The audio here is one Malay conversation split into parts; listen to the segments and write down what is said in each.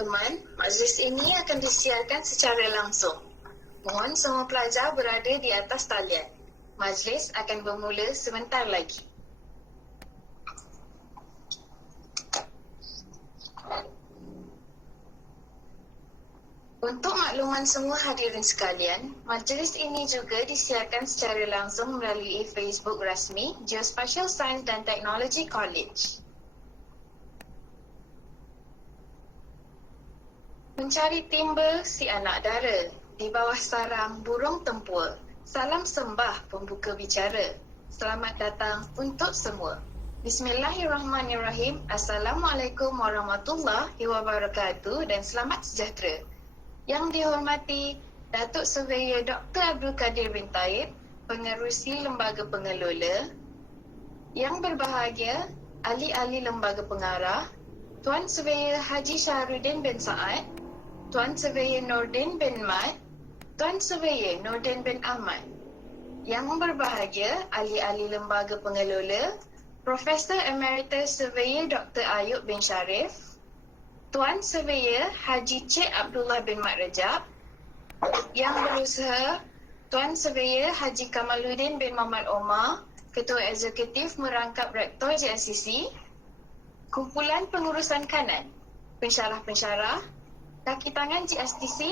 makluman, majlis ini akan disiarkan secara langsung. Mohon semua pelajar berada di atas talian. Majlis akan bermula sebentar lagi. Untuk makluman semua hadirin sekalian, majlis ini juga disiarkan secara langsung melalui Facebook rasmi Geospatial Science dan Technology College. Mencari timba si anak dara, di bawah sarang burung tempur. Salam sembah pembuka bicara. Selamat datang untuk semua. Bismillahirrahmanirrahim. Assalamualaikum warahmatullahi wabarakatuh dan selamat sejahtera. Yang dihormati Datuk Surveyor Dr. Abdul Kadir bin Taib, Pengerusi Lembaga Pengelola. Yang berbahagia ahli-ahli Lembaga Pengarah, Tuan Surveyor Haji Syahrudin bin Saad, Tuan Surveyor Nordin bin Mat, Tuan Surveyor Nordin bin Ahmad. Yang berbahagia ahli-ahli Lembaga Pengelola, Profesor Emeritus Surveyor Dr. Ayub bin Sharif, Tuan Surveyor Haji Cik Abdullah bin Mat Rajab. Yang berusaha Tuan Surveyor Haji Kamaluddin bin Muhammad Omar, Ketua Eksekutif Merangkap Rektor JSCC, Kumpulan Pengurusan Kanan, pensyarah-pensyarah, kaki tangan GSTC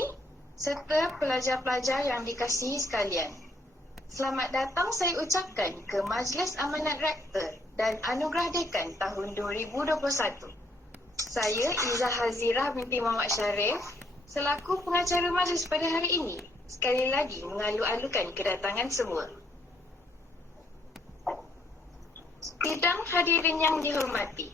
serta pelajar-pelajar yang dikasihi sekalian. Selamat datang saya ucapkan ke Majlis Amanat Rektor dan Anugerah Dekan tahun 2021. Saya Izzah Hazirah binti Muhammad Sharif selaku pengacara majlis pada hari ini sekali lagi mengalu-alukan kedatangan semua. Sidang hadirin yang dihormati,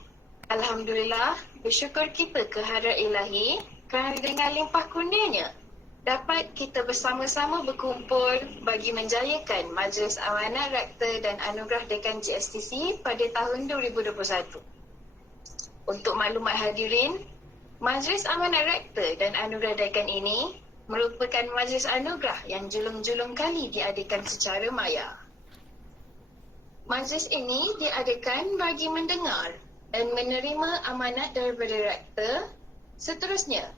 Alhamdulillah, bersyukur kita ke hadrat ilahi kerana dengan limpah kurnianya dapat kita bersama-sama berkumpul bagi menjayakan Majlis Amanat Rektor dan Anugerah Dekan GSTC pada tahun 2021. Untuk maklumat hadirin, Majlis Amanat Rektor dan Anugerah Dekan ini merupakan majlis anugerah yang julung-julung kali diadakan secara maya. Majlis ini diadakan bagi mendengar dan menerima amanat daripada rektor. Seterusnya,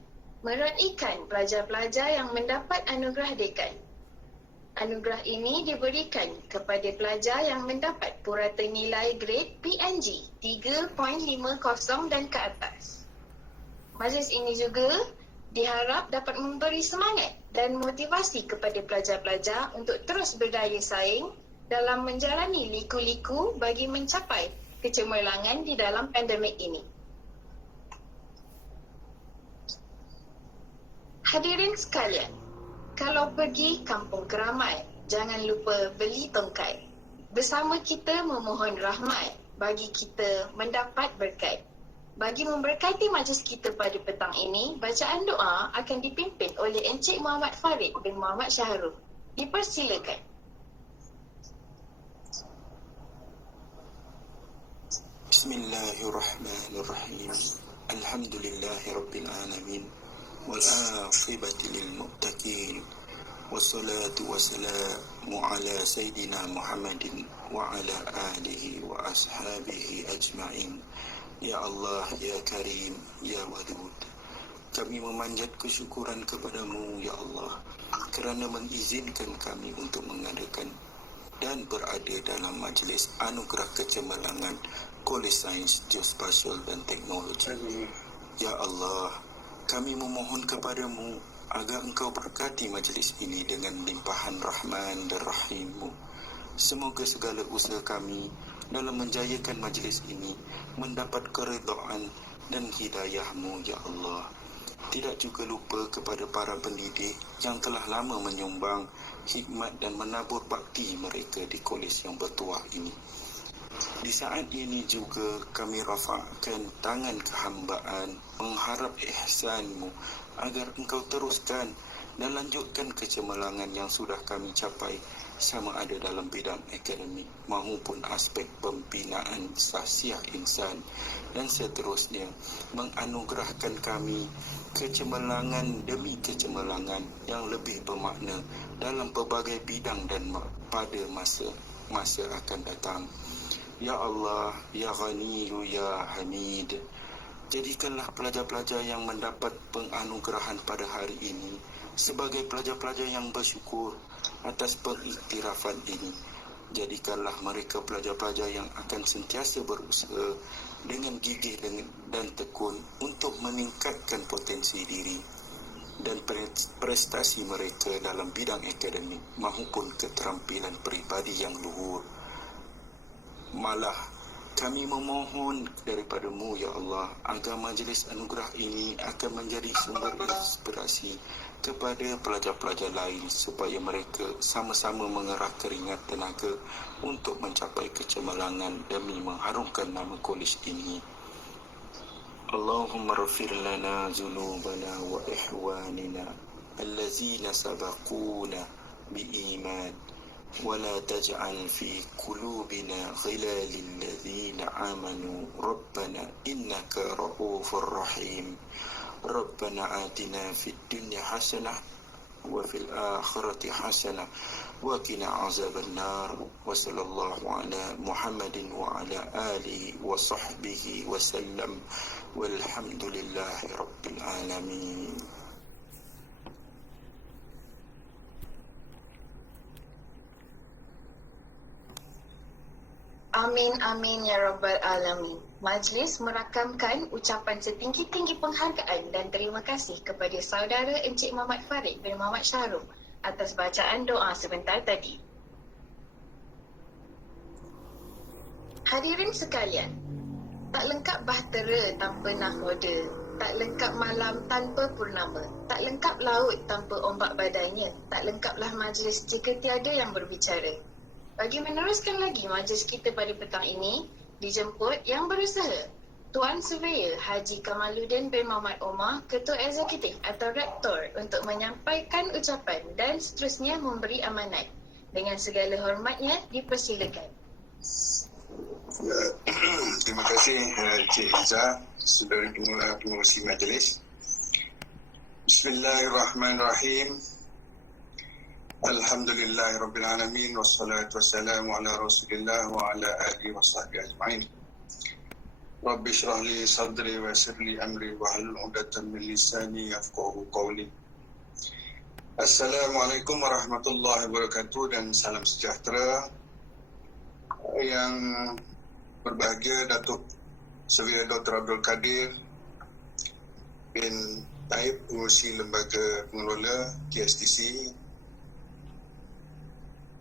meraikan pelajar-pelajar yang mendapat anugerah dekan. Anugerah ini diberikan kepada pelajar yang mendapat purata nilai grade PNG 3.50 dan ke atas. Majlis ini juga diharap dapat memberi semangat dan motivasi kepada pelajar-pelajar untuk terus berdaya saing dalam menjalani liku-liku bagi mencapai kecemerlangan di dalam pandemik ini. Hadirin sekalian, kalau pergi kampung keramat, jangan lupa beli tongkat. Bersama kita memohon rahmat bagi kita mendapat berkat. Bagi memberkati majlis kita pada petang ini, bacaan doa akan dipimpin oleh Encik Muhammad Farid bin Muhammad Syahrul. Dipersilakan. Bismillahirrahmanirrahim. Alhamdulillahirabbil alamin. والعاقبة للمتقين والصلاة والسلام على سيدنا محمد وعلى آله وأصحابه أجمعين. Ya Allah, Ya Karim, Ya Wadud, kami memanjat kesyukuran kepadamu, Ya Allah, kerana mengizinkan kami untuk mengadakan dan berada dalam majlis anugerah kecemerlangan Kolej Sains, Geospatial dan Teknologi. Ya Allah, kami memohon kepadamu agar engkau berkati majlis ini dengan limpahan rahman dan rahimmu. Semoga segala usaha kami dalam menjayakan majlis ini mendapat keredaan dan hidayahmu, Ya Allah. Tidak juga lupa kepada para pendidik yang telah lama menyumbang khidmat dan menabur bakti mereka di kolej yang bertuah ini. Di saat ini juga kami rafakkan tangan kehambaan mengharap ihsanmu agar engkau teruskan dan lanjutkan kecemerlangan yang sudah kami capai sama ada dalam bidang akademik maupun aspek pembinaan sahsiah insan, dan seterusnya menganugerahkan kami kecemerlangan demi kecemerlangan yang lebih bermakna dalam pelbagai bidang dan pada masa akan datang. Ya Allah, Ya Ghaniyu, Ya Hamid, Jadikanlah pelajar-pelajar yang mendapat penganugerahan pada hari ini sebagai pelajar-pelajar yang bersyukur atas pengiktirafan ini. Jadikanlah mereka pelajar-pelajar yang akan sentiasa berusaha dengan gigih dan tekun untuk meningkatkan potensi diri dan prestasi mereka dalam bidang akademik maupun keterampilan peribadi yang luhur. Malah kami memohon daripadamu, ya Allah, agar majlis anugerah ini akan menjadi sumber inspirasi kepada pelajar-pelajar lain supaya mereka sama-sama mengerah keringat tenaga untuk mencapai kecemerlangan demi mengharumkan nama kolej ini. Allahumma rafir lana zunubana wa ihwanina allazina sabaquna biiman ولا تجعل في قلوبنا غلا للذين آمنوا ربنا إنك رؤوف رحيم ربنا آتنا في الدنيا حسنة وفي الآخرة حسنة وقنا عذاب النار وصلى الله على محمد وعلى آله وصحبه وسلم والحمد لله رب العالمين. Amin, amin ya Rabbal Alamin. Majlis merakamkan ucapan setinggi-tinggi penghargaan dan terima kasih kepada saudara Encik Muhammad Farid bin Muhammad Syahrul atas bacaan doa sebentar tadi. Hadirin sekalian, tak lengkap bahtera tanpa nahkoda, tak lengkap malam tanpa purnama, tak lengkap laut tanpa ombak badainya, tak lengkaplah majlis jika tiada yang berbicara. Bagi meneruskan lagi majlis kita pada petang ini, dijemput yang berusaha, Tuan Surveyor Haji Kamaluddin bin Muhammad Omar, Ketua Eksekutif atau Rektor, untuk menyampaikan ucapan dan seterusnya memberi amanat. Dengan segala hormatnya, dipersilakan. Terima kasih Cik Izzah, saudara pengurusi majlis. Bismillahirrahmanirrahim. Alhamdulillahirrabbilalamin. Wassalatu wassalamu ala rasulillah wa ala alihi wa sahbihi ajma'in. Rabbi syrah li sadri wa yassir li amri wa hlul 'uqdatam min lisani yafqahu qawli. Assalamualaikum warahmatullahi wabarakatuh dan salam sejahtera. Yang berbahagia Datuk Surveyor Dr. Abdul Kadir bin Taib, Pengurusi Lembaga Pengelola KSTC,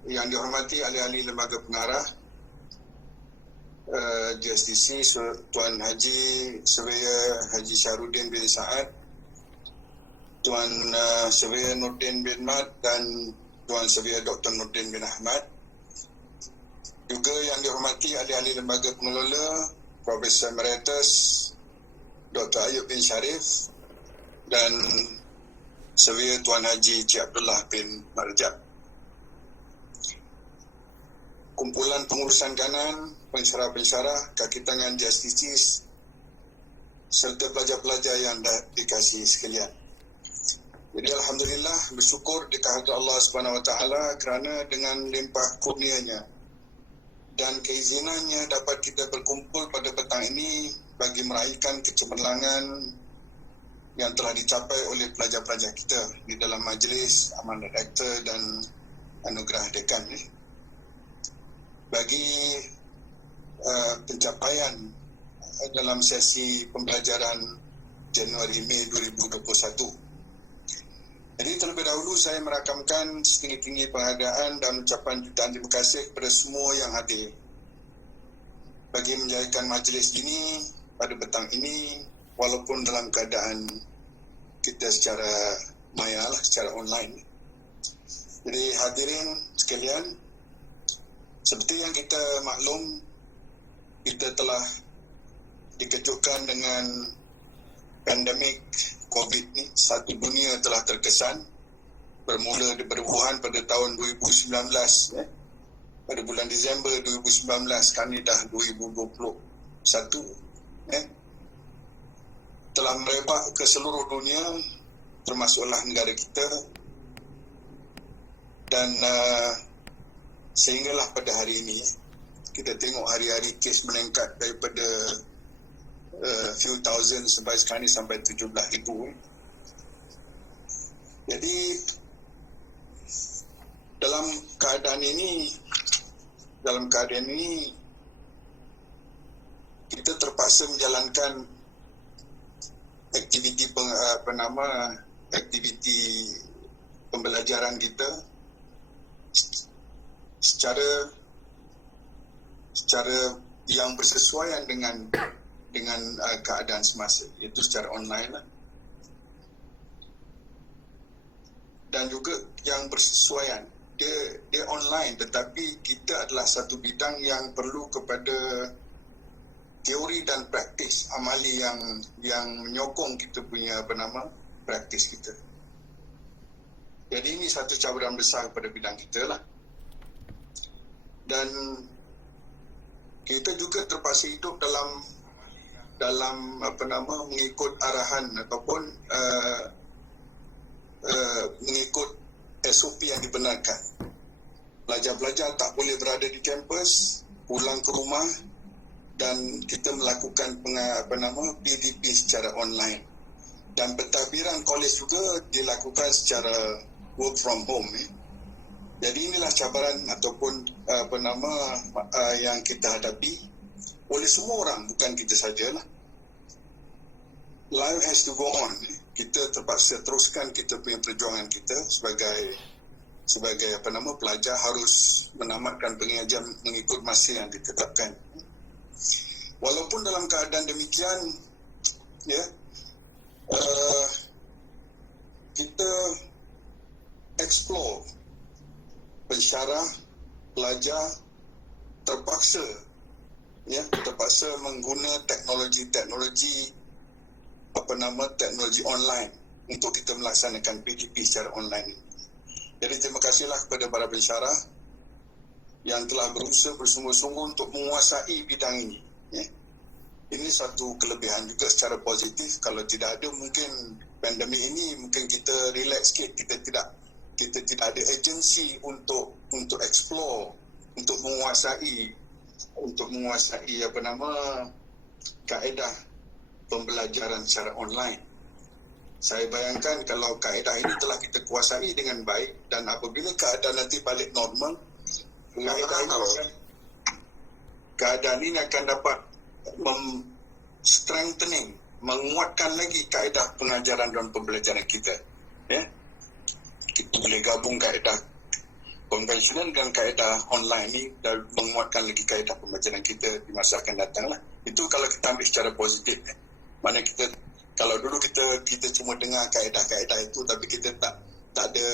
yang dihormati ahli-ahli lembaga pengarah JSTC, Tuan Haji Surveyor Haji Syahrudin bin Saad, Tuan Surveyor Nurdin bin Mat dan Tuan Surveyor Dr. Nurdin bin Ahmad. Juga yang dihormati ahli-ahli lembaga pengelola, Profesor Emeritus Dr. Ayub bin Sharif dan Surveyor Tuan Haji Cik Abdullah bin Marjab. Kumpulan pengurusan kanan, pensyarah-pensyarah, kaki tangan JSTC serta pelajar-pelajar yang dah dikasihi sekalian. Jadi alhamdulillah, bersyukur di kehadrat Allah Subhanahu Wa Taala kerana dengan limpah kurnianya dan keizinannya dapat kita berkumpul pada petang ini bagi meraihkan kecemerlangan yang telah dicapai oleh pelajar-pelajar kita di dalam majlis amanat rektor dan anugerah dekan ini. Bagi pencapaian dalam sesi pembelajaran Januari-Mei 2021. Jadi terlebih dahulu saya merakamkan setinggi-tinggi penghargaan dan ucapan jutaan terima kasih kepada semua yang hadir bagi menjayakan majlis ini pada petang ini, walaupun dalam keadaan kita secara maya lah, secara online. Jadi hadirin sekalian, seperti yang kita maklum, kita telah dikejutkan dengan pandemik COVID ni. Satu dunia telah terkesan, bermula di Wuhan pada tahun 2019. Pada bulan Disember 2019, kami dah 2021. Telah merebak ke seluruh dunia, termasuklah negara kita. Dan sehinggalah pada hari ini kita tengok hari-hari kes meningkat daripada few thousand sampai sekarang ni sampai 17,000. Jadi dalam keadaan ini kita terpaksa menjalankan aktiviti aktiviti pembelajaran kita secara yang bersesuaian dengan keadaan semasa, iaitu secara online lah. Dan juga yang bersesuaian, dia online, tetapi kita adalah satu bidang yang perlu kepada teori dan praktis amali yang menyokong kita punya praktis kita. Jadi ini satu cabaran besar pada bidang kita lah. Dan kita juga terpaksa hidup dalam mengikut arahan ataupun mengikut SOP yang dibenarkan. Pelajar-pelajar tak boleh berada di kampus, pulang ke rumah, dan kita melakukan PDP secara online. Dan pentadbiran kolej juga dilakukan secara work from home. Jadi inilah cabaran ataupun yang kita hadapi oleh semua orang, bukan kita sajalah. Life has to go on. Kita terpaksa teruskan kita punya perjuangan kita sebagai pelajar, harus menamatkan pengajian mengikut masa yang ditetapkan. Walaupun dalam keadaan demikian, kita explore, pensyarah, pelajar terpaksa mengguna teknologi online untuk kita melaksanakan PDP secara online. Jadi terima kasihlah kepada para pensyarah yang telah berusaha bersungguh-sungguh untuk menguasai bidang ini. Ini satu kelebihan juga secara positif. Kalau tidak ada mungkin pandemik ini, mungkin kita relax sikit, kita tidak ada agensi untuk explore, untuk menguasai kaedah pembelajaran secara online. Saya bayangkan kalau kaedah ini telah kita kuasai dengan baik, dan apabila keadaan nanti balik normal, keadaan ini akan dapat menguatkan lagi kaedah pengajaran dan pembelajaran kita. Kita boleh gabung kaedah konvensional dengan kaedah online ni dan menguatkan lagi kaedah pembelajaran kita di masa akan datang lah. Itu kalau kita ambil secara positif. Mana kita, kalau dulu kita cuma dengar kaedah-kaedah itu, tapi kita tak ada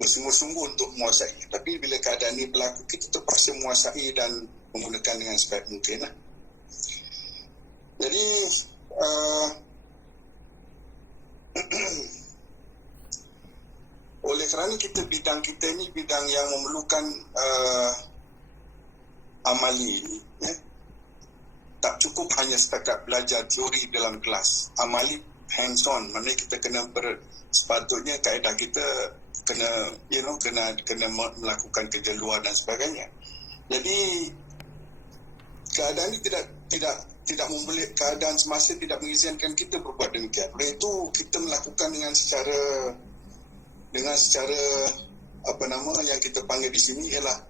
bersungguh-sungguh untuk menguasai. Tapi bila keadaan ini berlaku, kita terpaksa menguasai dan menggunakan dengan sebaik mungkin lah. Jadi oleh kerana bidang kita ni bidang yang memerlukan amali, tak cukup hanya setakat belajar teori dalam kelas. Amali hands on, maknanya kita sepatutnya kaedah kita kena melakukan kerja luar dan sebagainya. Jadi keadaan ini tidak memboleh, keadaan semasa tidak mengizinkan kita berbuat demikian. Oleh itu kita melakukan dengan secara yang kita panggil di sini ialah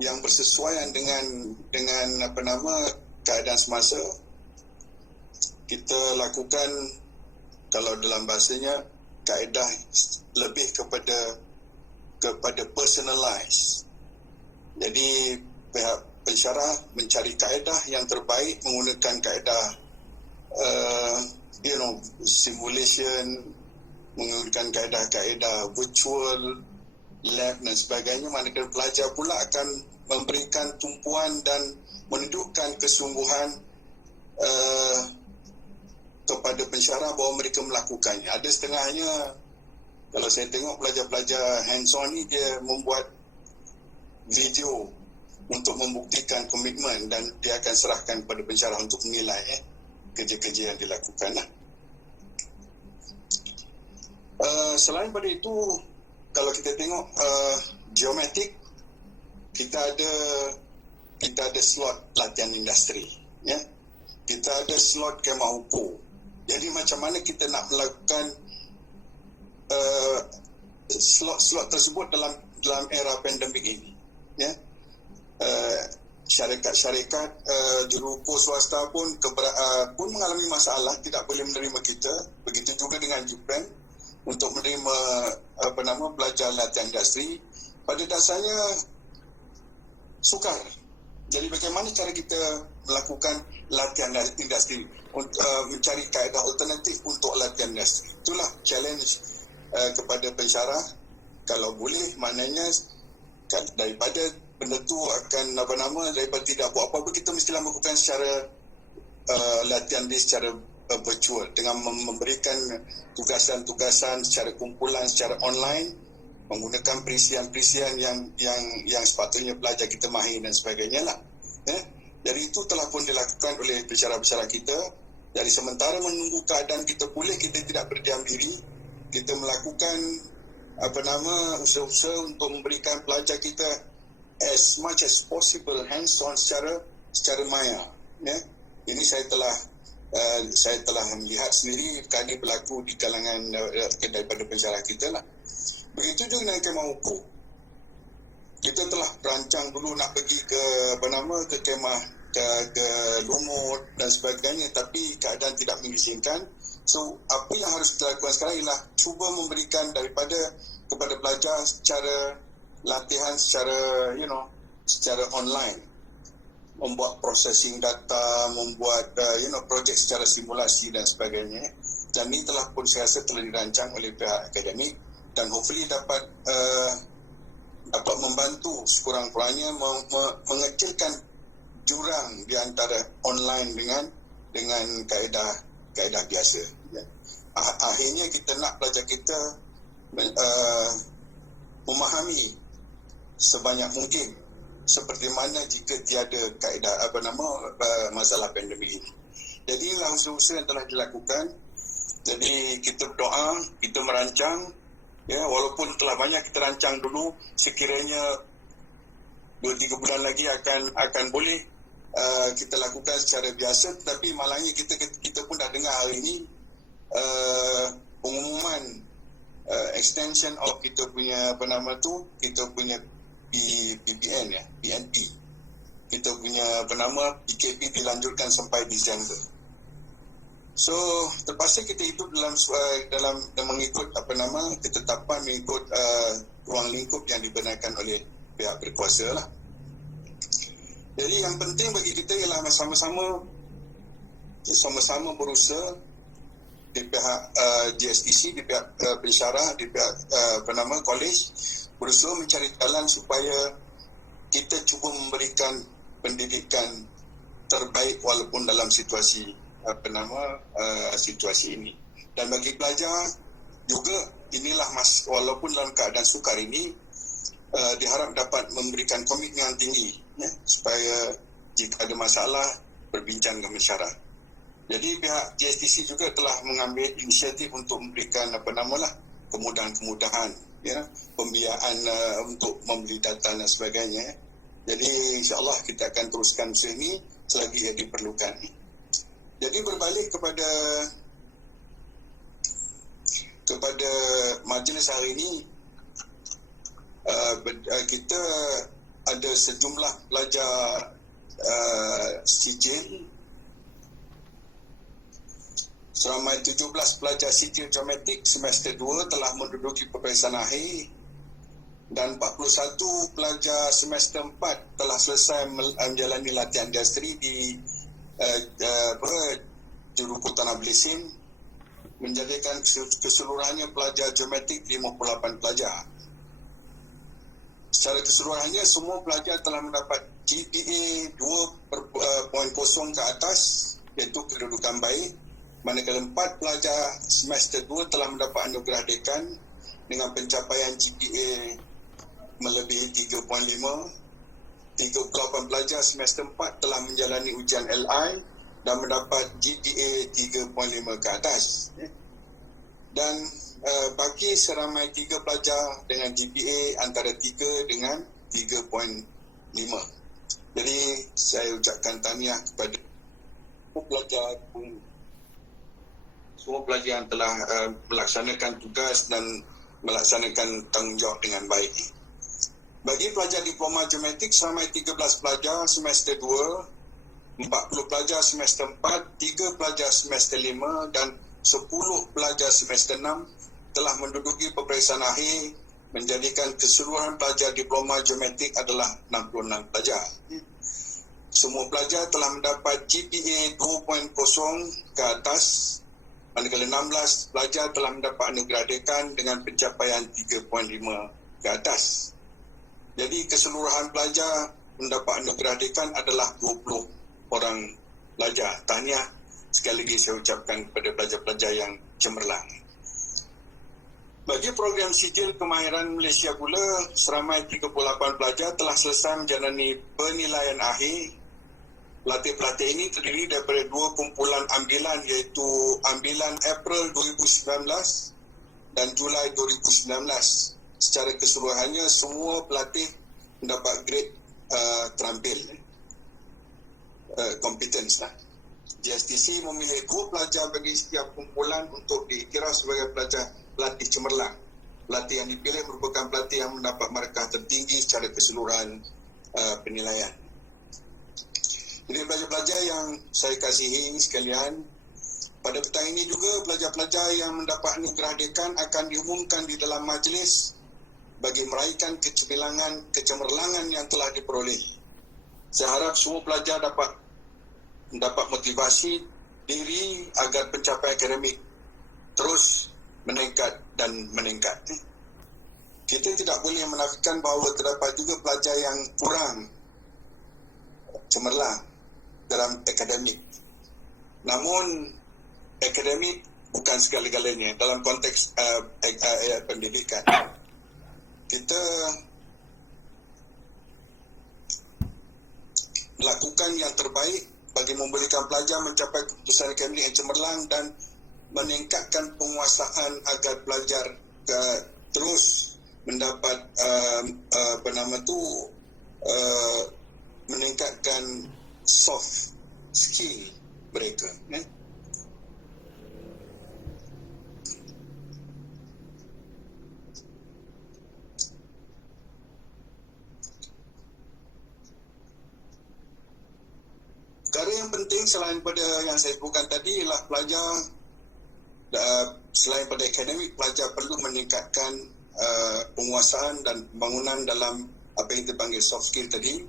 yang bersesuaian dengan keadaan semasa. Kita lakukan, kalau dalam bahasanya, kaedah lebih kepada personalize. Jadi pihak pensyarah mencari kaedah yang terbaik menggunakan kaedah simulation, menggunakan kaedah-kaedah virtual lab dan sebagainya. Manakala pelajar pula akan memberikan tumpuan dan menunjukkan kesungguhan kepada pensyarah bahawa mereka melakukannya. Ada setengahnya, kalau saya tengok pelajar-pelajar hands-on ni, dia membuat video untuk membuktikan komitmen dan dia akan serahkan kepada pensyarah untuk menilai kerja-kerja yang dilakukan lah. Selain pada itu, kalau kita tengok geometrik, kita ada slot latihan industri, kita ada slot kemah ukur. Jadi macam mana kita nak melakukan slot-slot tersebut dalam era pandemik ini, ya. Syarikat-syarikat jururukur swasta pun mengalami masalah, tidak boleh menerima kita. Begitu juga dengan Jepun untuk menerima pelajar latihan industri. Pada dasarnya sukar. Jadi bagaimana cara kita melakukan latihan industri, mencari kaedah alternatif untuk latihan industri. Itulah challenge kepada pensyarah. Kalau boleh, maknanya daripada benda tu akan daripada tidak buat apa-apa, kita mestilah melakukan secara latihan dia secara virtual dengan memberikan tugasan-tugasan secara kumpulan, secara online, menggunakan perisian-perisian yang sepatutnya pelajar kita mahir dan sebagainya lah. Jadi itu telah pun dilakukan oleh pensyarah-pensyarah kita. Jadi sementara menunggu keadaan kita pulih, kita tidak berdiam diri. Kita melakukan usaha-usaha untuk memberikan pelajar kita as much as possible hands-on secara maya. Ya. Ini saya telah melihat sendiri kali berlaku di kalangan daripada pensyarah kita lah. Begitu juga dengan kemah ukur. Kita telah berancang dulu nak pergi ke kemah ke Lumut dan sebagainya, tapi keadaan tidak mengizinkan. So apa yang harus kita lakukan sekarang ialah cuba memberikan kepada pelajar secara latihan secara online, membuat processing data, membuat projek secara simulasi dan sebagainya. Dan ini telah pun saya rasa telah dirancang oleh pihak akademik dan hopefully dapat membantu sekurang-kurangnya mengecilkan jurang di antara online dengan kaedah biasa. Akhirnya kita nak pelajar kita memahami sebanyak mungkin seperti mana jika tiada kaedah masalah pandemik ini. Jadi inilah usaha-usaha yang telah dilakukan. Jadi kita berdoa, kita merancang, ya, walaupun telah banyak kita rancang dulu, sekiranya 2-3 bulan lagi akan boleh kita lakukan secara biasa. Tetapi malangnya kita pun dah dengar hari ini pengumuman extension of kita punya kita punya PPN, ya, PNP. Kita punya PKP dilanjutkan sampai Disember. So terpaksa kita hidup dalam mengikut ketetapan, mengikut ruang lingkup yang dibenarkan oleh pihak berkuasa lah. Jadi yang penting bagi kita ialah sama-sama berusaha di pihak GSTC, di pihak pensyarah, di pihak kolej, berusaha mencari jalan supaya kita cuba memberikan pendidikan terbaik walaupun dalam situasi situasi ini. Dan bagi pelajar juga, inilah walaupun dalam keadaan sukar ini, diharap dapat memberikan komitmen yang tinggi, ya, supaya jika ada masalah berbincang dengan pensyarah. Jadi pihak GSTC juga telah mengambil inisiatif untuk memberikan kemudahan-kemudahan, ya, pembiayaan untuk membeli data dan sebagainya. Jadi insya-Allah kita akan teruskan sini selagi ia diperlukan. Jadi berbalik kepada majlis hari ini, kita ada sejumlah pelajar sijil. Seramai 17 pelajar sijil dramatik semester 2 telah menduduki peperiksaan akhir dan 41 pelajar semester 4 telah selesai menjalani latihan industri di jururukur Tanah Belisin, menjadikan keseluruhannya pelajar dramatik 58 pelajar. Secara keseluruhannya semua pelajar telah mendapat GPA 2.0 ke atas, iaitu kedudukan baik. Manakala 4 pelajar semester 2 telah mendapat anugerah dekan dengan pencapaian GPA melebihi 3.5. 38 pelajar semester 4 telah menjalani ujian LI dan mendapat GPA 3.5 ke atas. Dan bagi seramai 3 pelajar dengan GPA antara 3 dengan 3.5. Jadi saya ucapkan tahniah kepada pelajar yang telah melaksanakan tugas dan melaksanakan tanggungjawab dengan baik. Bagi pelajar diploma geometrik, seramai 13 pelajar semester 2, 40 pelajar semester 4, 3 pelajar semester 5 dan 10 pelajar semester 6 telah menduduki peperiksaan akhir, menjadikan keseluruhan pelajar diploma geometrik adalah 66 pelajar. Semua pelajar telah mendapat GPA 2.0 ke atas, manakala 16 pelajar telah mendapat anugerah dekan dengan pencapaian 3.5 ke atas. Jadi keseluruhan pelajar mendapat anugerah dekan adalah 20 orang pelajar. Tahniah sekali lagi saya ucapkan kepada pelajar-pelajar yang cemerlang. Bagi program sijil kemahiran Malaysia pula, seramai 38 pelajar telah selesai menjalani penilaian akhir. Pelatih-pelatih ini terdiri daripada 2 kumpulan ambilan, iaitu ambilan April 2019 dan Julai 2019. Secara keseluruhannya, semua pelatih mendapat grade terampil, competence. JSTC memilih 2 pelajar bagi setiap kumpulan untuk diiktiraf sebagai pelatih cemerlang. Pelatih yang dipilih merupakan pelatih yang mendapat markah tertinggi secara keseluruhan penilaian. Jadi pelajar-pelajar yang saya kasihi sekalian, pada petang ini juga pelajar-pelajar yang mendapat anugerah dekan akan diumumkan di dalam majlis bagi meraihkan kecemerlangan yang telah diperoleh. Saya harap semua pelajar dapat mendapat motivasi diri agar pencapaian akademik terus meningkat dan meningkat. Kita tidak boleh menafikan bahawa terdapat juga pelajar yang kurang cemerlang dalam akademik. Namun akademik bukan segala-galanya dalam konteks pendidikan. Kita melakukan yang terbaik bagi membolehkan pelajar mencapai keputusan akademik yang cemerlang dan meningkatkan penguasaan agar pelajar terus mendapat meningkatkan soft skill mereka. Perkara yang penting selain pada yang saya sebutkan tadi ialah pelajar, selain pada akademik, pelajar perlu meningkatkan penguasaan dan pembangunan dalam apa yang kita panggil soft skill tadi,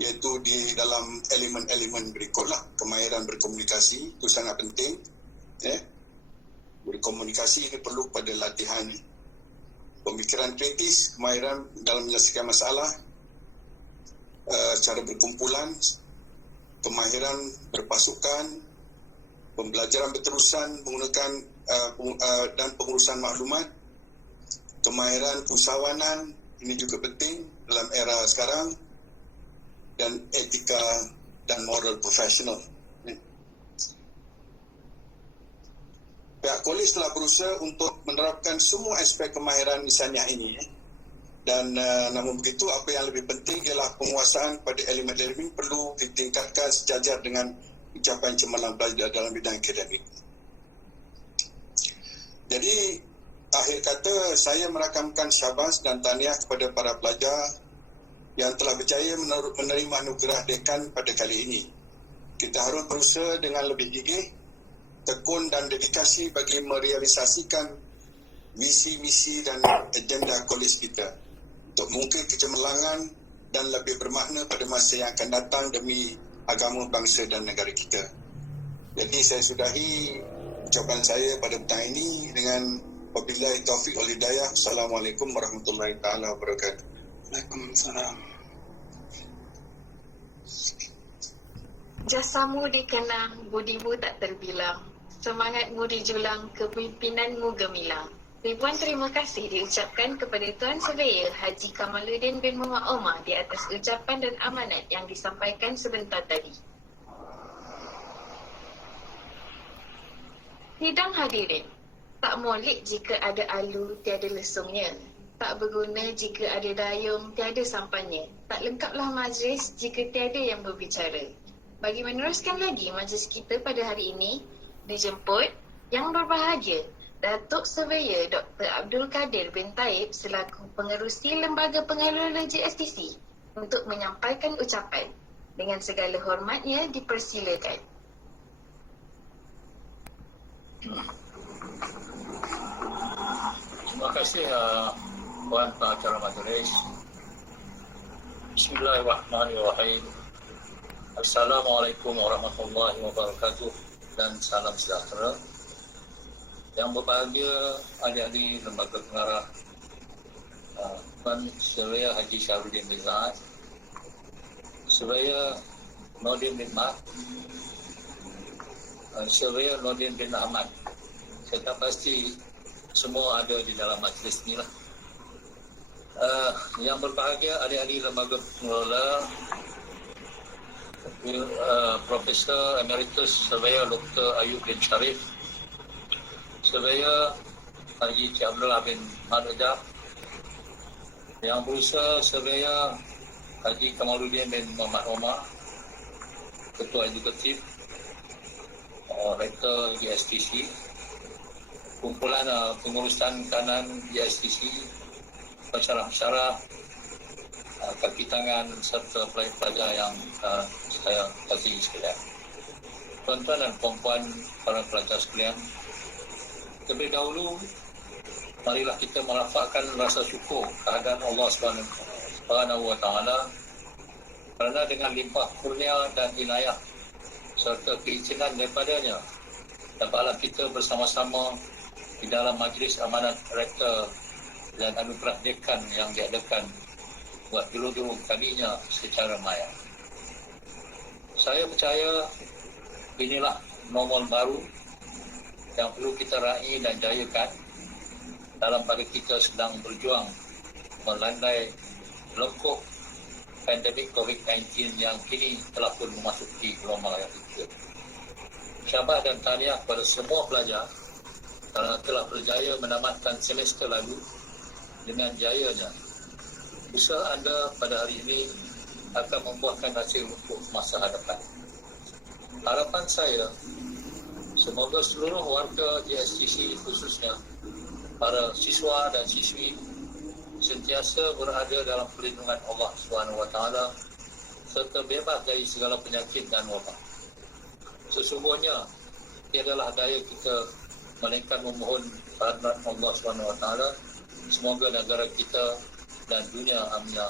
iaitu di dalam elemen-elemen berikutlah. Kemahiran berkomunikasi itu sangat penting. Berkomunikasi ini perlu pada latihan. Pemikiran kritis, kemahiran dalam menyelesaikan masalah, cara berkumpulan, kemahiran berpasukan, pembelajaran berterusan menggunakan dan pengurusan maklumat, kemahiran usahawanan, ini juga penting dalam era sekarang, dan etika dan moral profesional. Pihak kolej telah berusaha untuk menerapkan semua aspek kemahiran misalnya ini. Dan namun begitu, apa yang lebih penting ialah penguasaan pada elemen-elemen perlu ditingkatkan sejajar dengan pencapaian cemerlang pelajar dalam bidang akademik. Jadi, akhir kata, saya merakamkan syabas dan tahniah kepada para pelajar yang telah berjaya menerima anugerah dekan pada kali ini. Kita harus berusaha dengan lebih gigih, tekun dan dedikasi bagi merealisasikan misi-misi dan agenda kolej kita untuk mengukir kecemerlangan dan lebih bermakna pada masa yang akan datang demi agama, bangsa dan negara kita. Jadi saya sudahi ucapan saya pada petang ini dengan wabillahi taufiq wal hidayah. Assalamualaikum warahmatullahi taala wabarakatuh. Waalaikumsalam. Jasamu dikenang, budimu tak terbilang. Semangatmu dijulang, kepimimpinanmu gemilang. Ribuan terima kasih diucapkan kepada Tuan Surveyor Haji Kamaluddin bin Muhammad Omar di atas ucapan dan amanat yang disampaikan sebentar tadi. Sidang hadirin, tak molek jika ada alu tiada lesungnya. Tak berguna jika ada dayung tiada sampannya. Tak lengkaplah majlis jika tiada yang berbicara. Bagi meneruskan lagi majlis kita pada hari ini, dijemput Yang Berbahagia Datuk Surveyor Dr. Abdul Kadir bin Taib selaku Pengerusi Lembaga Pengelola JSTC untuk menyampaikan ucapan. Dengan segala hormatnya dipersilakan. Terima kasih Puan Pengacara Majlis. Bismillahirrahmanirrahim. Assalamualaikum warahmatullahi wabarakatuh dan salam sejahtera. Yang berbahagia adik-adik Lembaga Pengarah Tuan Surveyor Haji Syahrudin bin Zahid, Surveyor Nordin bin Mat, Surveyor Nordin bin Ahmad. Saya tak pasti semua ada di dalam majlis ni lah. Yang berbahagia adik-adik Lembaga Pengelola, Profesor Emeritus Surveyor Dr. Ayub bin Sharif, Surveyor Haji Cik Abdullah bin Madajab, Yang Berusaha Surveyor Haji Kamaluddin bin Muhammad Omar, Ketua Eksekutif Rektor JSTC, kumpulan pengurusan kanan JSTC, pensyarah-pensyarah, kaki tangan serta pelajar-pelajar yang saya kasih sekalian. Tuan-tuan dan puan-puan para pelajar sekalian, terlebih dahulu marilah kita melafazkan rasa syukur kehadiran Allah Subhanahu wa taala kerana dengan limpah kurnia dan inayah serta keizinan daripadanya dapatlah kita bersama-sama di dalam majlis amanat rektor dan anugerah dekan yang diadakan buat dulu-dulu kalinya secara maya. Saya percaya inilah normal baru yang perlu kita raih dan jayakan dalam pada kita sedang berjuang melandai lekuk pandemik COVID-19 yang kini telah pun memasuki gelombang yang ketiga. Syabas dan tahniah kepada semua pelajar kerana telah berjaya menamatkan semester lalu dengan jayanya. Usaha anda pada hari ini akan membuahkan hasil untuk masa hadapan. Harapan saya, semoga seluruh warga JSTC khususnya para siswa dan siswi sentiasa berada dalam perlindungan Allah SWT serta bebas dari segala penyakit dan wabak. Sesungguhnya tiadalah daya kita melainkan memohon rahmat Allah SWT. Semoga negara kita dan dunia amnya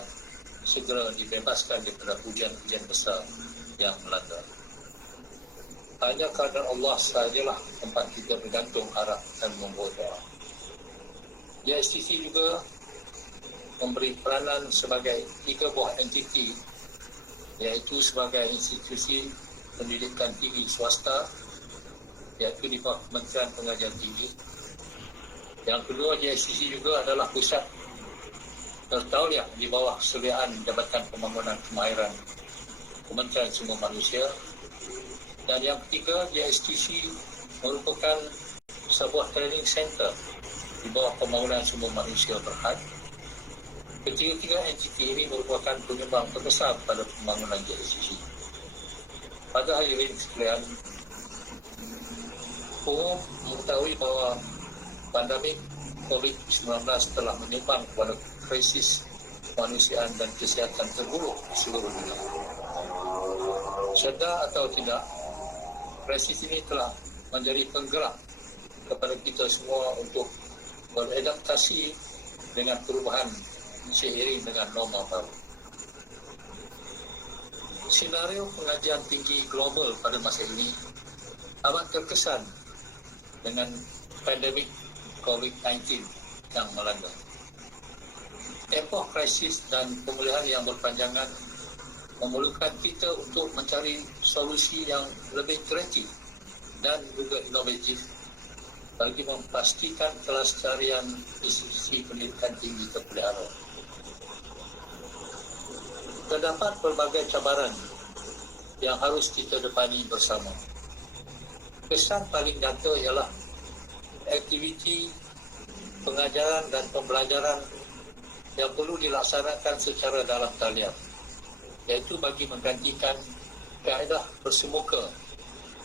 segera dibebaskan daripada hujan-hujan besar yang melanda. Hanya kerana Allah sahajalah tempat kita bergantung harap dan memohon doa. JSTC juga memberi peranan sebagai 3 buah entiti, iaitu sebagai institusi pendidikan tinggi swasta, iaitu di bawah Kementerian Pengajian Tinggi. Yang kedua, JSTC juga adalah pusat tertauliah di bawah kesediaan Jabatan Pembangunan Kemahiran Kementerian Sumber Manusia. Dan yang ketiga, JSTC merupakan sebuah training center di bawah Pembangunan Sumber Manusia Berhad. Ketiga-tiga entiti ini merupakan penyumbang terbesar pada pembangunan JSTC. Pada hadirin sekalian, umum mengetahui bahawa pandemik COVID-19 telah menyumbang kepada krisis kemanusiaan dan kesihatan terburuk di seluruh dunia. Sedar atau tidak, krisis ini telah menjadi penggerak kepada kita semua untuk beradaptasi dengan perubahan seiring dengan norma baru. Senario pengajian tinggi global pada masa ini amat terkesan dengan pandemik COVID-19 yang melanda. Tempoh krisis dan pemulihan yang berpanjangan memerlukan kita untuk mencari solusi yang lebih kreatif dan juga inovatif bagi memastikan kelestarian institusi pendidikan tinggi terpelihara. Terdapat pelbagai cabaran yang harus kita depani bersama. Kesan paling nyata ialah aktiviti pengajaran dan pembelajaran yang perlu dilaksanakan secara dalam talian, iaitu bagi menggantikan kaedah bersemuka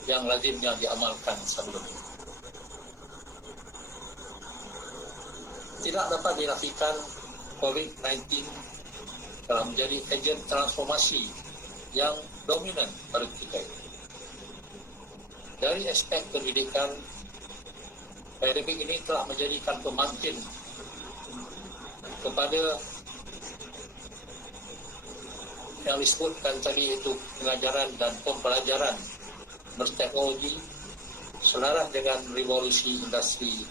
yang lazimnya diamalkan sebelum ini. Tidak dapat dinafikan COVID-19 telah menjadi ejen transformasi yang dominan pada kita ini. Dari aspek pendidikan, pandemik ini telah menjadikan pemangkin kepada yang disebutkan tadi, iaitu pengajaran dan pembelajaran berteknologi selaras dengan revolusi industri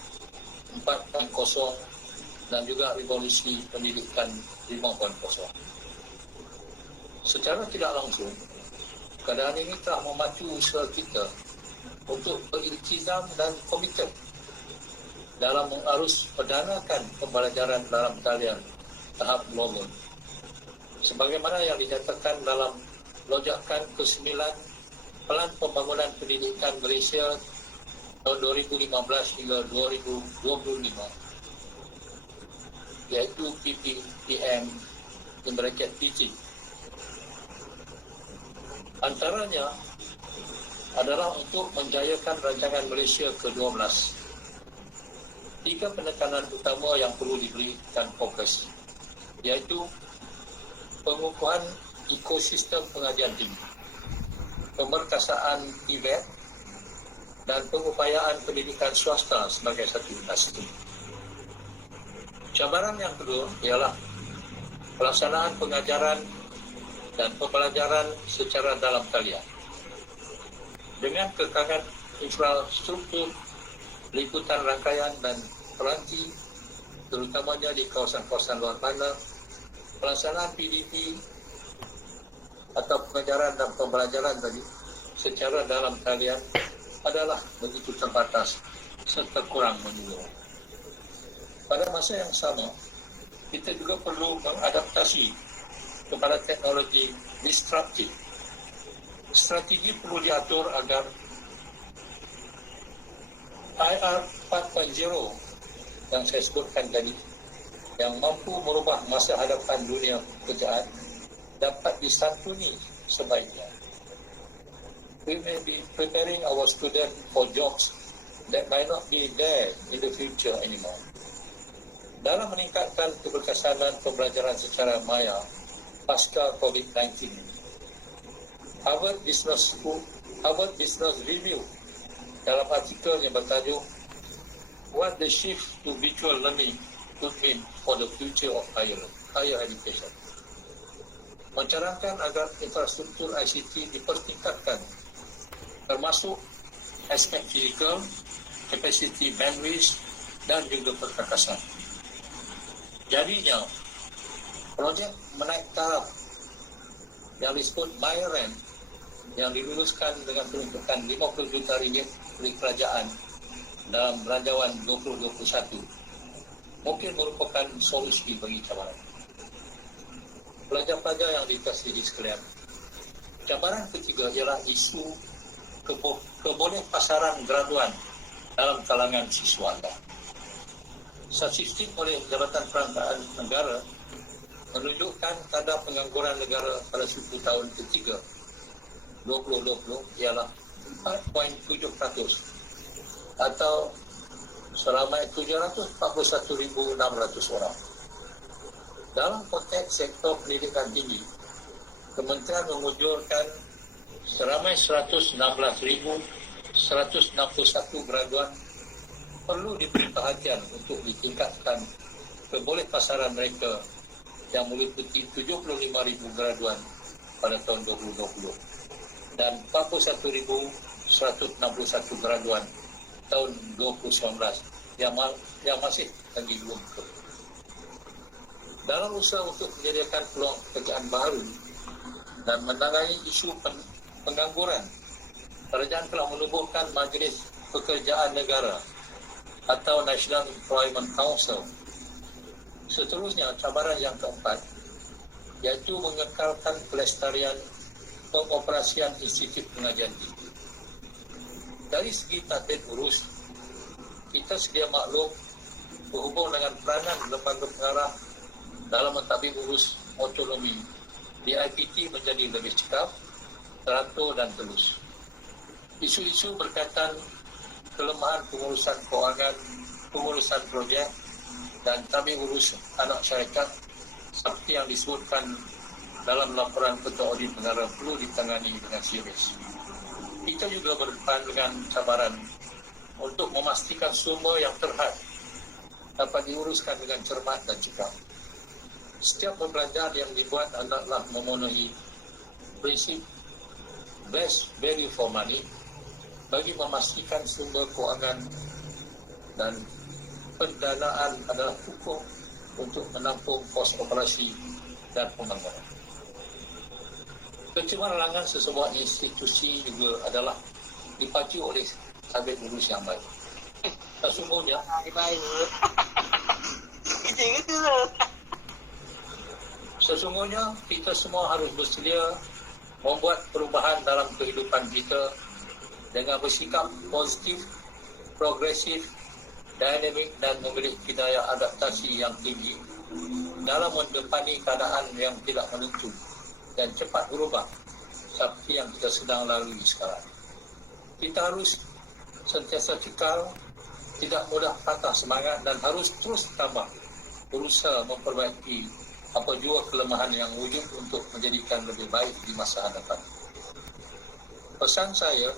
4.0 dan juga revolusi pendidikan 5.0. Secara tidak langsung, keadaan ini telah memacu usaha kita untuk beriltizam dan komited dalam mengarus perdanakan pembelajaran dalam talian tahap global. Sebagaimana yang dinyatakan dalam Lojakan ke-9 Pelan Pembangunan Pendidikan Malaysia tahun 2015 hingga 2025, iaitu PPPM (PG). Antaranya adalah untuk menjayakan rancangan Malaysia ke-12. 3 penekanan utama yang perlu diberikan fokus, iaitu pengukuhan ekosistem pengajian tinggi, pemerkasaan TVET, dan pengupayaan pendidikan swasta sebagai satu industri. Cabaran yang kedua ialah pelaksanaan pengajaran dan pembelajaran secara dalam talian. Dengan kekangan infrastruktur, liputan rangkaian dan peranti, terutamanya di kawasan-kawasan luar mana, pelaksanaan PDP atau pengajaran dan pembelajaran tadi secara dalam talian adalah begitu terbatas serta kurang menyeluruh. Pada masa yang sama, kita juga perlu mengadaptasi kepada teknologi disruptif. Strategi perlu diatur agar IR 4.0 yang saya sebutkan tadi, yang mampu merubah masa hadapan dunia pekerjaan, dapat disantuni sebaiknya. We may be preparing our students for jobs that might not be there in the future anymore. Dalam meningkatkan keberkesanan pembelajaran secara maya pasca COVID-19, Harvard Business Review dalam artikel yang bertajuk What the Shift to Virtual Learning Could Mean for the Future of Higher Education mencarankan agar infrastruktur ICT dipertingkatkan, termasuk aspek fizikal, kapasiti bandwidth dan juga perkakasan. Jadinya, projek menaik taraf yang disebut MyREN yang diluluskan dengan peruntukan 50 juta ringgit oleh kerajaan dalam belanjawan 2021 mungkin merupakan solusi bagi cabaran. Pelajar-pelajar yang dikasihi sekalian, cabaran ketiga ialah isu kebolehpasaran graduan dalam kalangan siswa anda. Statistik oleh Jabatan Perangkaan Negara menunjukkan kadar pengangguran negara pada 10 tahun ketiga 2020 ialah 4.7% atau seramai 741,600 orang. Dalam konteks sektor pendidikan tinggi, Kementerian memujurkan seramai 116,161 graduan perlu diberi perhatian untuk ditingkatkan kebolehpasaran mereka yang meliputi 75,000 graduan pada tahun 2020 dan 41,161 graduan tahun 2019 yang masih lagi belum ke. Dalam usaha untuk menyediakan peluang pekerjaan baru dan menangani isu pengangguran, kerajaan telah menubuhkan Majlis Pekerjaan Negara atau National Employment Council. Seterusnya, cabaran yang keempat iaitu mengekalkan pelestarian pengoperasian institut pengajian tinggi. Dari segi tadbir urus, kita sedia maklum berhubung dengan peranan lembaga pengarah dalam mentadbir urus otonomi, DIPT menjadi lebih cekap teratur dan telus. Isu-isu berkaitan kelemahan pengurusan kewangan, pengurusan projek dan kami urus anak syarikat seperti yang disebutkan dalam laporan Ketua Audit Negara perlu ditangani dengan serius. Kita juga berdepan dengan cabaran untuk memastikan sumber yang terhad dapat diuruskan dengan cermat dan cekap. Setiap perbelanjaan yang dibuat hendaklah memenuhi prinsip best value for money bagi memastikan sumber kewangan dan pendanaan adalah cukup untuk menampung kos operasi dan pembangunan. Kecemerlangan sesebuah institusi juga adalah dipacu oleh tabir urus yang baik. Sesungguhnya, sesungguhnya kita semua harus bersedia membuat perubahan dalam kehidupan kita dengan bersikap positif, progresif, dinamik dan memiliki daya adaptasi yang tinggi dalam mendepani keadaan yang tidak menentu dan cepat berubah seperti yang kita sedang lalui sekarang. Kita harus sentiasa kekal, tidak mudah patah semangat dan harus terus tambah berusaha memperbaiki apa jua kelemahan yang wujud untuk menjadikan lebih baik di masa hadapan. Pesan saya,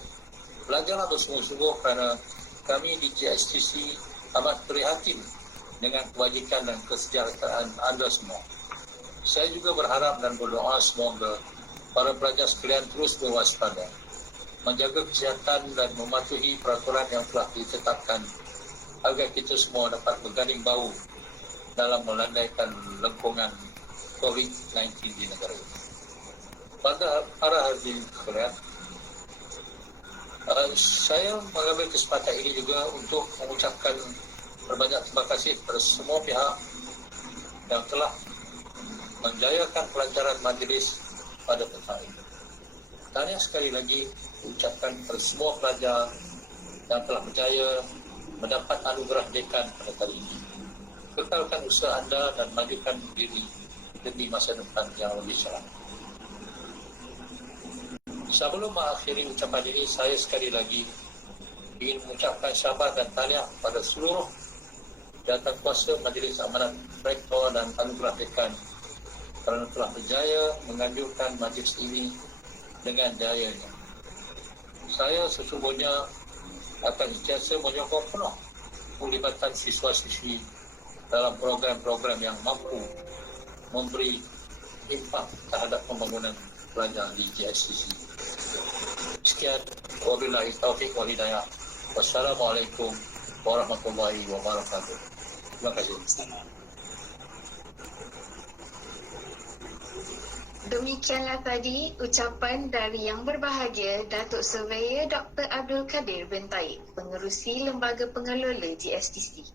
belajarlah bersungguh-sungguh kerana kami di GSTC amat prihatin dengan kebajikan dan kesejahteraan anda semua. Saya juga berharap dan berdoa semoga para pelajar sekalian terus berwaspada, menjaga kesihatan dan mematuhi peraturan yang telah ditetapkan agar kita semua dapat berganding bahu dalam melandaikan lengkungan COVID-19 di negara ini. Pada para hadirin sekalian, saya mengambil kesempatan ini juga untuk mengucapkan berbanyak terima kasih kepada semua pihak yang telah menjayakan pelancaran majlis pada petang ini. Tahniah sekali lagi ucapkan kepada semua pelajar yang telah berjaya mendapat anugerah dekan pada kali ini. Kekalkan usaha anda dan majukan diri demi masa depan yang lebih cerah. Sebelum mengakhiri ucapan ini, saya sekali lagi ingin mengucapkan syabas dan tahniah kepada seluruh jawatan kuasa Majlis Amanat Rektor dan Anugerah Dekan kerana telah berjaya menganjurkan majlis ini dengan jayanya. Saya sesungguhnya akan sentiasa menyokong penuh pelibatan siswa-siswi dalam program-program yang mampu memberi impak terhadap pembangunan pelajar di GSTC. Sekian, wabillahi taufiq wal hidayah. Wassalamualaikum warahmatullahi wabarakatuh. Terima kasih. Demikianlah tadi ucapan dari Yang Berbahagia Datuk Surveyor Dr. Abdul Kadir bin Taib, Pengerusi Lembaga Pengelola GSTC.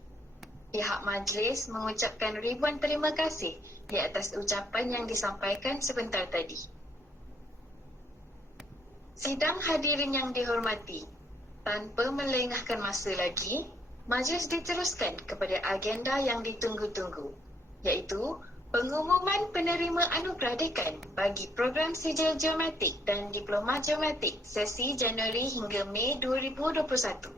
Pihak majlis mengucapkan ribuan terima kasih di atas ucapan yang disampaikan sebentar tadi. Sidang hadirin yang dihormati, tanpa melengahkan masa lagi, majlis diteruskan kepada agenda yang ditunggu-tunggu, iaitu pengumuman penerima anugerah dekan bagi program sijil geometrik dan diploma geometrik sesi Januari hingga Mei 2021.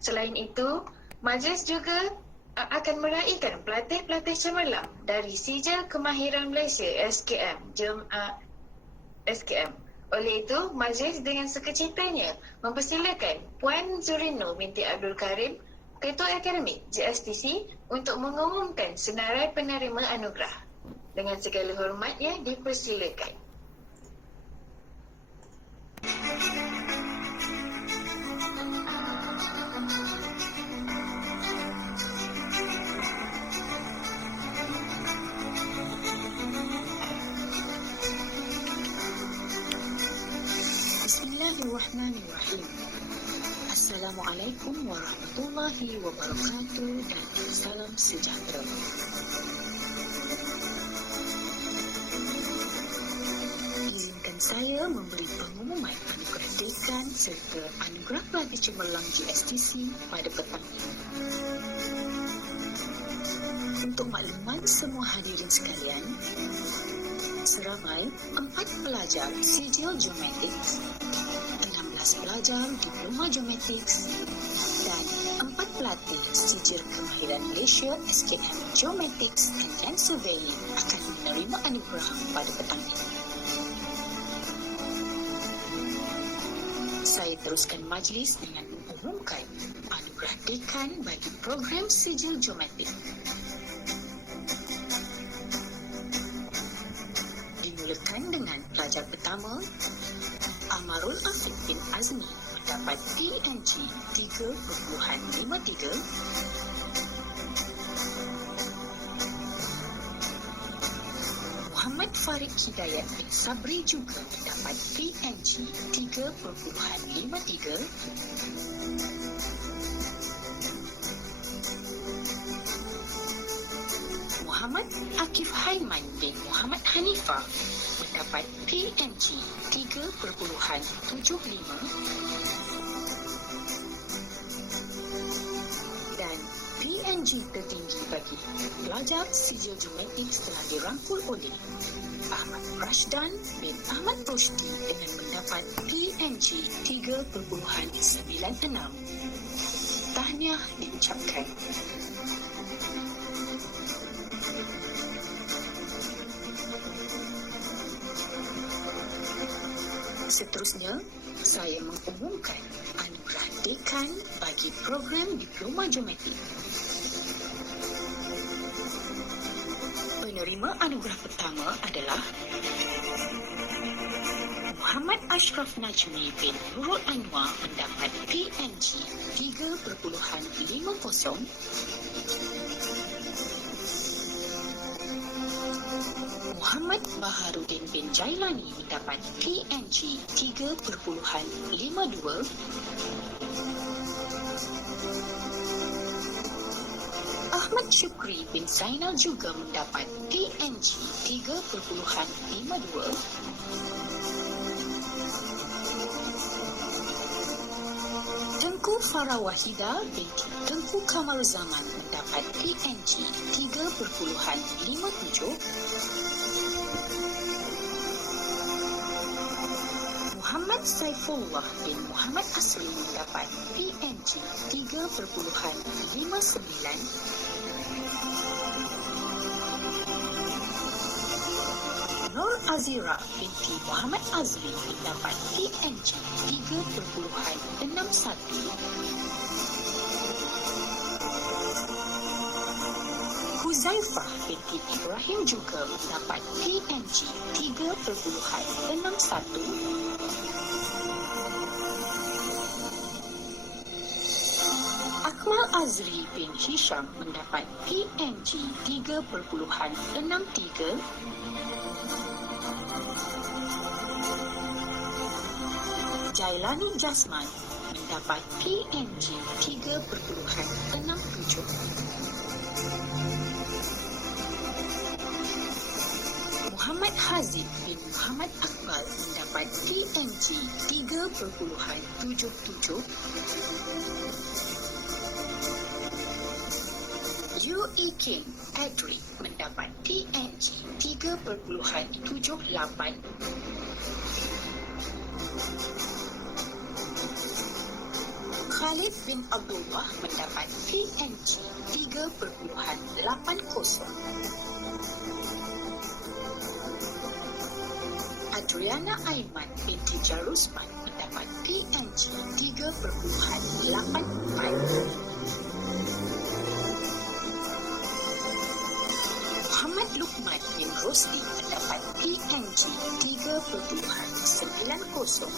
Selain itu, majlis juga akan meraihkan pelatih-pelatih cemerlang dari Sijil Kemahiran Malaysia SKM. Oleh itu, majlis dengan sekecitanya mempersilakan Puan Zurino binti Abdul Karim, Ketua Akademik GSTC, untuk mengumumkan senarai penerima anugerah. Dengan segala hormatnya, dipersilakan. Bismillahirrahmanirrahim. Assalamualaikum warahmatullahi wabarakatuh dan salam sejahtera. Izinkan saya memberi pengumuman anugerah dekan serta anugerah pelatih cemerlang GSTC pada petang ini. Untuk makluman semua hadirin sekalian, seramai 4 pelajar sijil geomatics, 16 pelajar diploma geomatics dan 4 pelatih sijil kemahiran Malaysia SKM Geomatics and Land Surveying akan menerima anugerah pada petang ini. Saya teruskan majlis dengan mengumumkan anugerah dekan bagi program sijil geometrik. Dimulakan dengan pelajar pertama, Amarul Afiq bin Azmi mendapat PNG 3.53. Muhammad Farid Hidayat bin Sabri juga mendapat PNG 3.53. Muhammad Akif Haiman bin Muhammad Hanifah mendapat PNG 3.75 dan PNG tertinggi bagi pelajar sijil geometrik telah dirangkul oleh Ahmad Rashdan bin Ahmad Rusdi dengan mendapat PNG 3.96. Tahniah diucapkan. Seterusnya, saya mengumumkan anugerah dekan bagi program diploma geometrik. Penerima anugerah pertama adalah Muhammad Ashraf Najmi bin Nurul Anwar mendapat PNG 3.50. Muhammad Baharudin bin Jailani mendapat PNG 3.52. Ahmad Syukri bin Zainal juga mendapat PNG 3.52. Tengku Farah Wahida binti Tengku Kamaruzaman mendapat PNG 3.57. Muhammad Saifullah bin Muhammad Asri mendapat PNG 3.59. Nur Azira binti Muhammad Azri mendapat PNG 3.61. Huzaifah binti Ibrahim juga mendapat PNG 3.61. Akmal Azri bin Hisham mendapat PNG 3.63. Jailani Jasman mendapat PNG 3.67. Muhammad Hazid bin Muhammad Akmal mendapat PNG 3.77. U.E. King Adri mendapat PNG 3.78. Khalid bin Abdullah mendapat PNG 3.80. Adriana Aiman binti Jarusman mendapat PNG 3.84. Muhammad Lukman bin Rosli mendapat PNG 3.90.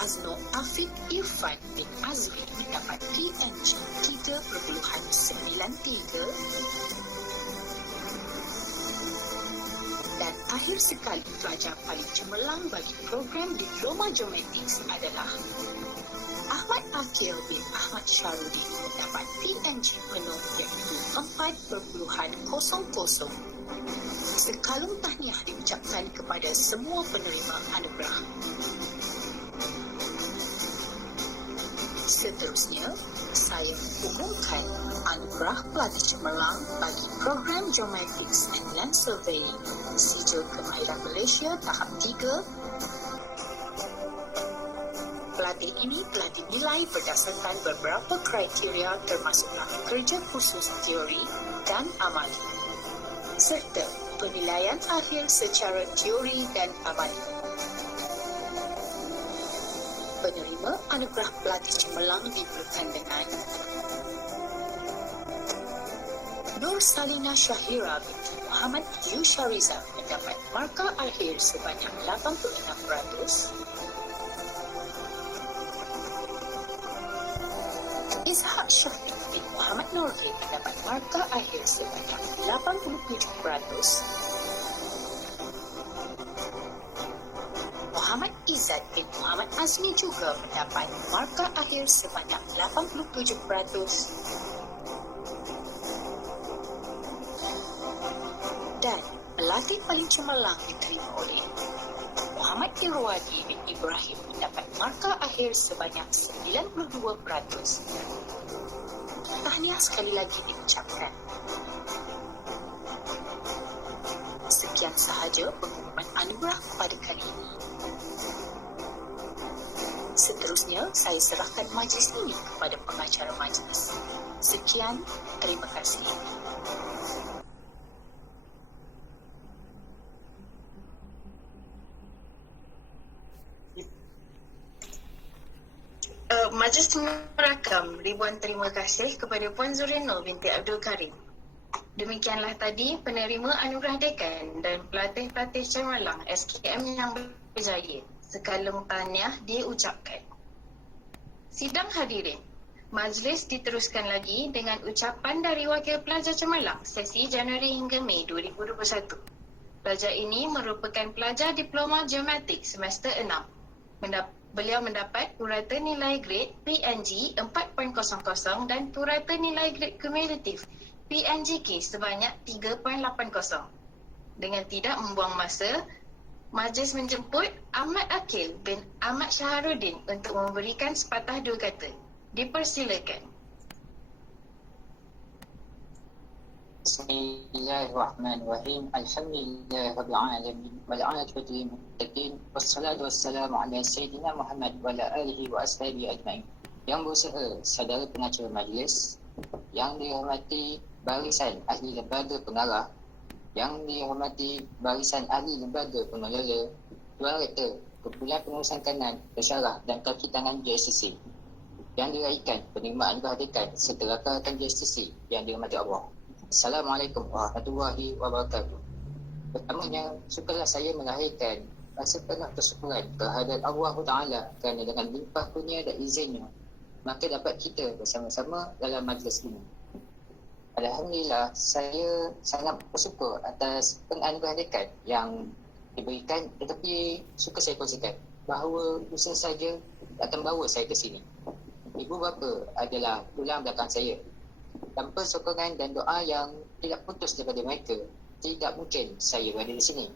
Azno Afiq Irfan bin Azri mendapat PNG 3.93. Dan akhir sekali, pelajar paling cemerlang bagi program Diploma Geomatics adalah Ahmad Akil bin Ahmad Syarudin mendapat PNG penuh iaitu 4.00. Sekalung tahniah diucapkan kepada semua penerima anugerah. Seterusnya, saya umumkan anugerah pelatih cemerlang bagi program Geomatics and Land Surveying Sijil Kemahiran Malaysia tahap 3. Pelatih ini telah dinilai berdasarkan beberapa kriteria termasuklah kerja khusus teori dan amali, serta penilaian akhir secara teori dan amali. Penerima anugerah pelatih cemerlang diberikan dengan Nur Salina Syahira binti Muhammad Yushariza mendapat markah akhir sebanyak 86%. Ishak Syafiq bin Muhammad Nordin mendapat markah akhir sebanyak 87%. Muhammad Izzat bin Muhammad Azmi juga mendapat markah akhir sebanyak 87%. Dan pelatih paling cemerlang diterima oleh Muhammad Irwadi bin Ibrahim mendapat markah akhir sebanyak 92%. Tahniah sekali lagi diucapkan. Sekian sahaja pengumuman anugerah pada kali ini. Seterusnya, saya serahkan majlis ini kepada pengacara majlis. Sekian, terima kasih. Majlis merakam ribuan terima kasih kepada Puan Zurino binti Abdul Karim. Demikianlah tadi penerima anugerah dekan dan pelatih-pelatih cemerlang SKM yang berjaya. Sekalung tahniah diucapkan. Sidang hadirin, majlis diteruskan lagi dengan ucapan dari Wakil Pelajar Cemerlang sesi Januari hingga Mei 2021. Pelajar ini merupakan pelajar Diploma Geomatik semester 6. Beliau mendapat purata nilai grade PNG 4.00 dan purata nilai grade kumulatif PNGK sebanyak 3.80. Dengan tidak membuang masa, majlis menjemput Ahmad Akil bin Ahmad Syaharuddin untuk memberikan sepatah dua kata. Dipersilakan. Bismillahirrahmanirrahim. Alhamdulillahirabbil alamin. Wal 'aqibatu lil muttaqin. Wassalatu wassalamu ala sayyidina Muhammad wa ala alihi wa ashabihi ajma'in. Yang berusaha saudara pengacara majlis, yang dihormati barisan ahli lembaga pengarah, yang dihormati barisan ahli lembaga pengelola, Tuan Rektor Kumpulan Pengurusan Kanan, Pensyarah dan Kaki Tangan JSTC, yang diraihkan penerimaan anugerah dekan serta rakan-rakan JSTC yang dirahmati Allah. Assalamualaikum warahmatullahi wabarakatuh. Pertamanya, syukurlah saya melahirkan rasa penuh bersyukuran kehadirat Allah Ta'ala kerana dengan limpah kurnia dan izinnya, maka dapat kita bersama-sama dalam majlis ini. Alhamdulillah, saya sangat bersyukur atas penganugerah dekan yang diberikan, tetapi suka saya kongsikan bahawa usaha saja akan bawa saya ke sini. Ibu bapa adalah tulang belakang saya. Tanpa sokongan dan doa yang tidak putus daripada mereka, tidak mungkin saya berada di sini.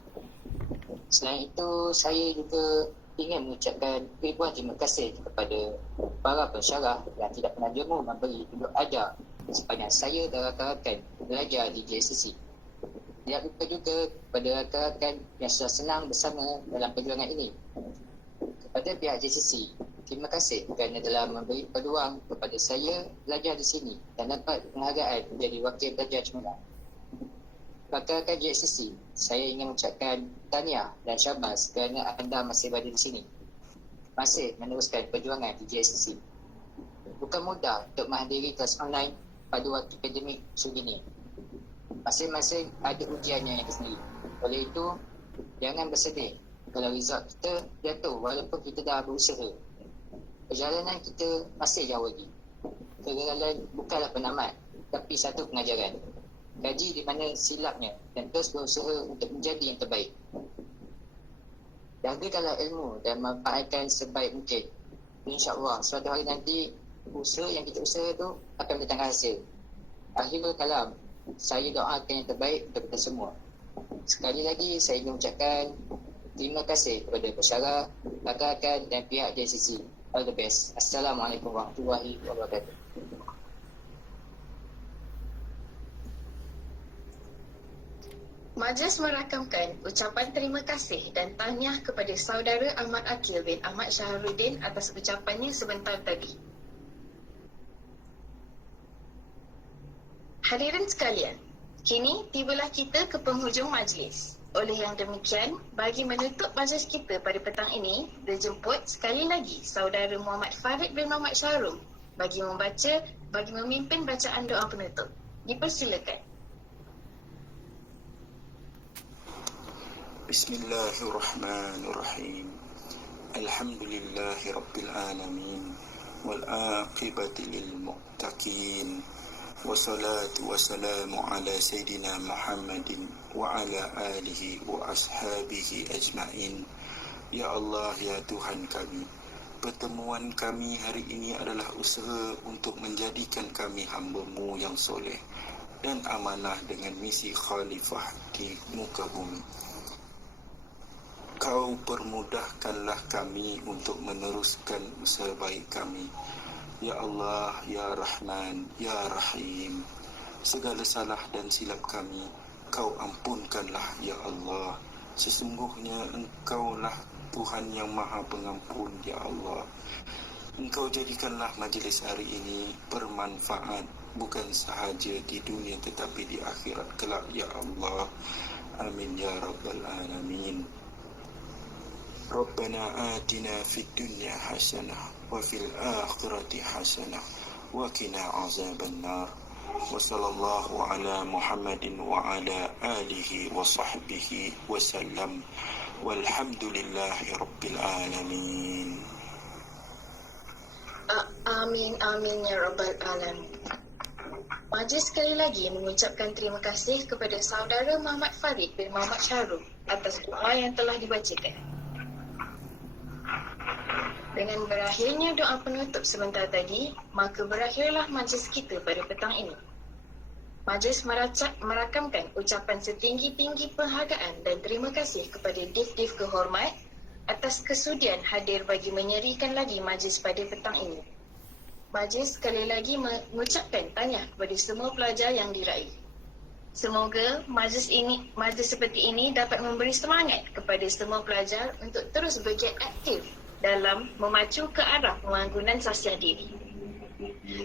Selain itu, saya juga ingin mengucapkan ribuan terima kasih kepada para pensyarah yang tidak pernah jemu memberi tunjuk ajar sepanjang saya dan rakan-rakan belajar di JSTC. Tidak lupa juga kepada rakan-rakan yang sudah senang bersama dalam perjuangan ini. Kepada pihak JSTC, terima kasih kerana telah memberi peluang kepada saya belajar di sini dan dapat penghargaan menjadi wakil pelajar cemerlang. Rakan-rakan JSTC, saya ingin mengucapkan tahniah dan syabas kerana anda masih berada di sini, masih meneruskan perjuangan di JSTC. Bukan mudah untuk menghadiri kelas online pada waktu pandemik sebegini. Masing-masing ada ujiannya yang sendiri. Oleh itu, jangan bersedih kalau result kita jatuh walaupun kita dah berusaha. Perjalanan kita masih jauh lagi. Kegagalan bukanlah penamat, tapi satu pengajaran. Kaji di mana silapnya dan terus berusaha untuk menjadi yang terbaik. Jagakanlah ilmu dan manfaatkan sebaik mungkin. InsyaAllah suatu hari nanti usaha yang kita usaha tu akan mendatangkan hasil. Akhirul kalam, saya doakan yang terbaik untuk kita semua. Sekali lagi saya ingin mengucapkan terima kasih kepada pensyarah, rakan-rakan dan pihak JSTC All the best. Assalamualaikum warahmatullahi wabarakatuh. Majlis merakamkan ucapan terima kasih dan tahniah kepada saudara Ahmad Akil bin Ahmad Syahrudin atas ucapannya sebentar tadi. Hadirin sekalian, kini tibalah kita ke penghujung majlis. Oleh yang demikian, bagi menutup majlis kita pada petang ini, dijemput sekali lagi saudara Muhammad Farid bin Muhammad Syahrum bagi memimpin bacaan doa penutup. Dipersilakan. Bismillahirrahmanirrahim. Alhamdulillahi Rabbil Alamin. Wal'aqibati lil muttaqin. Wassalatu wassalamu ala Sayyidina Muhammadin wa ala alihi wa ashabihi ajma'in. Ya Allah, ya Tuhan kami, pertemuan kami hari ini adalah usaha untuk menjadikan kami hamba-Mu yang soleh dan amanah dengan misi khalifah di muka bumi. Kau permudahkanlah kami untuk meneruskan usaha baik kami. Ya Allah, ya Rahman, ya Rahim. Segala salah dan silap kami, Kau ampunkanlah, ya Allah. Sesungguhnya Engkaulah Tuhan yang Maha Pengampun, ya Allah. Engkau jadikanlah majlis hari ini bermanfaat, bukan sahaja di dunia tetapi di akhirat kelak, ya Allah. Amin ya Rabbal Alamin. Rabbana atina fid dunya hasanah wa fil akhirati hasanah wa qina azaban nar. Wa sallallahu ala Muhammadin wa ala alihi wa sahbihi wa sallam. Walhamdulillahi rabbil alamin. Amin, amin ya Rabbal Alamin. Majlis sekali lagi mengucapkan terima kasih kepada saudara Muhammad Farid bin Muhammad Syahrum atas doa yang telah dibacakan. Dengan berakhirnya doa penutup sebentar tadi, maka berakhirlah majlis kita pada petang ini. Majlis merakamkan ucapan setinggi-tinggi penghargaan dan terima kasih kepada div-div kehormat atas kesudian hadir bagi menyerikan lagi majlis pada petang ini. Majlis sekali lagi mengucapkan tahniah kepada semua pelajar yang diraih. Semoga majlis seperti ini dapat memberi semangat kepada semua pelajar untuk terus bergiat aktif dalam memacu ke arah pembangunan sosial diri.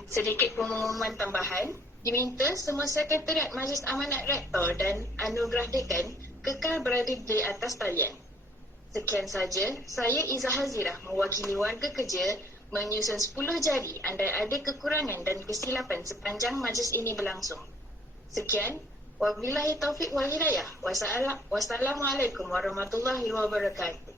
Sedikit pengumuman tambahan, diminta semua sekretariat Majlis Amanat Rektor dan Anugerah Dekan kekal berada di atas talian. Sekian saja, saya Izzah Hazirah mewakili warga kerja menyusun 10 jari andai ada kekurangan dan kesilapan sepanjang majlis ini berlangsung. Sekian, wabillahi taufiq wal hidayah. Wassalamualaikum warahmatullahi wabarakatuh.